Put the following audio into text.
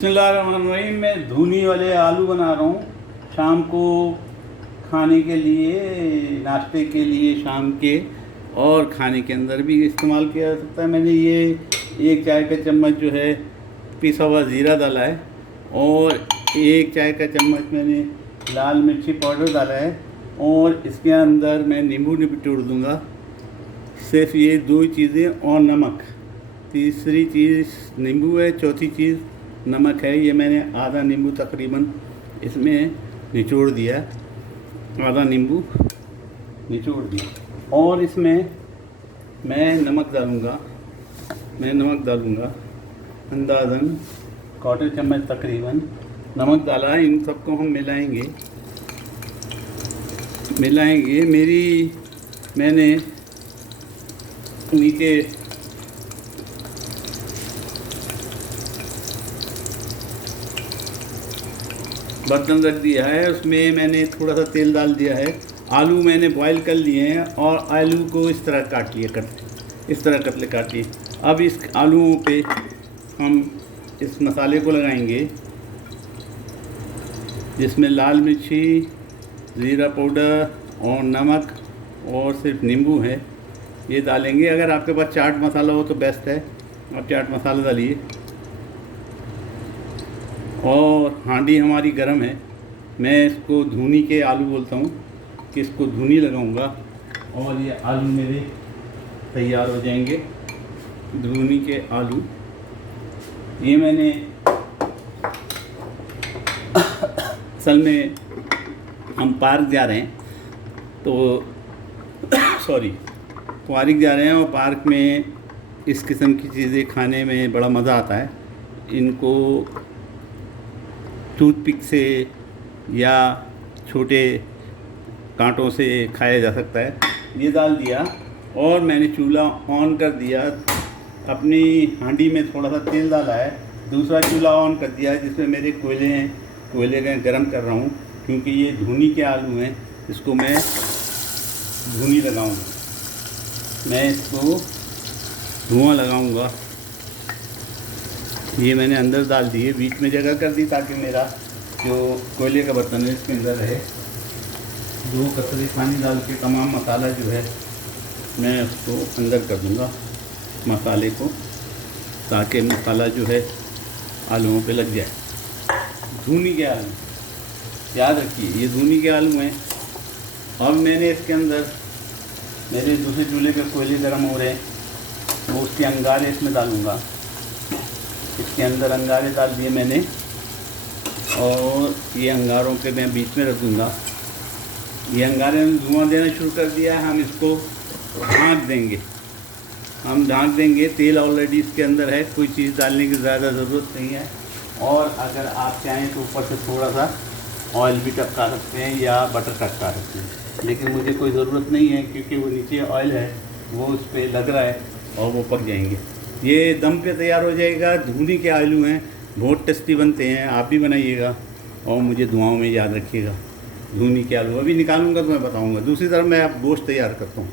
बिस्मिल्लाहिर्रहमानिर्रहीम। मैं धुनी वाले आलू बना रहा हूँ शाम को खाने के लिए, नाश्ते के लिए शाम के, और खाने के अंदर भी इस्तेमाल किया जा सकता है। मैंने ये 1 चाय का चम्मच जो है पिसा हुआ ज़ीरा डाला है, और 1 चाय का चम्मच मैंने लाल मिर्ची पाउडर डाला है, और इसके अंदर मैं नींबू निचोड़ दूँगा। सिर्फ ये 2 चीज़ें, और नमक। तीसरी चीज़ नींबू है, चौथी चीज़ नमक है। ये मैंने आधा नींबू तकरीबन इसमें निचोड़ दिया, आधा नींबू निचोड़ दिया। और इसमें मैं नमक डालूँगा, अंदाज़न 1/4 चम्मच तकरीबन नमक डाला है। इन सबको हम मिलाएंगे। मैंने नीचे बर्तन रख दिया है, उसमें मैंने थोड़ा सा तेल डाल दिया है। आलू मैंने बॉईल कर लिए हैं, और आलू को इस तरह काट लिए, इस तरह कतले काटिए। अब इस आलूओं पे हम इस मसाले को लगाएंगे, जिसमें लाल मिर्ची, ज़ीरा पाउडर और नमक और सिर्फ नींबू है, ये डालेंगे। अगर आपके पास चाट मसाला हो तो बेस्ट है, आप चाट मसाला डालिए। और हांडी हमारी गर्म है। मैं इसको धुनी के आलू बोलता हूँ कि इसको धुनी लगाऊंगा, और ये आलू मेरे तैयार हो जाएंगे। धुनी के आलू ये मैंने असल में हम पार्क जा रहे हैं, तो पार्क जा रहे हैं, और पार्क में इस किस्म की चीज़ें खाने में बड़ा मज़ा आता है। इनको टूथपिक से या छोटे कांटों से खाया जा सकता है। ये डाल दिया, और मैंने चूल्हा ऑन कर दिया। अपनी हांडी में थोड़ा सा तेल डाला है, दूसरा चूल्हा ऑन कर दिया है, जिसमें मेरे कोयले का गर्म कर रहा हूँ, क्योंकि ये धुनी के आलू हैं। इसको मैं धुनी लगाऊंगा, मैं इसको धुआं लगाऊंगा। ये मैंने अंदर डाल दिए, बीच में जगह कर दी ताकि मेरा जो कोयले का बर्तन है इसके अंदर रहे। 2 कतरी पानी डाल के तमाम मसाला जो है मैं उसको अंदर कर दूंगा, मसाले को, ताकि मसाला जो है आलूओं पे लग जाए। धुनी के आलू, याद रखिए, ये धुनी के आलू हैं। अब मैंने इसके अंदर, मेरे दूसरे चूल्हे पे कोयले गर्म हो रहे हैं, वो उसके अंगारे इसमें डालूँगा। इसके अंदर अंगारे डाल दिए मैंने, और ये अंगारों के मैं बीच में रख दूँगा। ये अंगारे ने धुआं देना शुरू कर दिया है। हम इसको ढाँक देंगे। तेल ऑलरेडी इसके अंदर है, कोई चीज़ डालने की ज़्यादा ज़रूरत नहीं है। और अगर आप चाहें तो ऊपर से थोड़ा सा ऑयल भी टपका सकते हैं या बटर टपका सकते हैं, लेकिन मुझे कोई ज़रूरत नहीं है, क्योंकि वो नीचे ऑयल है, वो उस पर लग रहा है, और वो पक जाएंगे। ये दम पे तैयार हो जाएगा। धुनी के आलू हैं, बहुत टेस्टी बनते हैं, आप भी बनाइएगा, और मुझे दुआओं में याद रखिएगा। धुनी के आलू अभी निकालूंगा तो मैं बताऊंगा। दूसरी तरफ मैं अब गोश्त तैयार करता हूँ।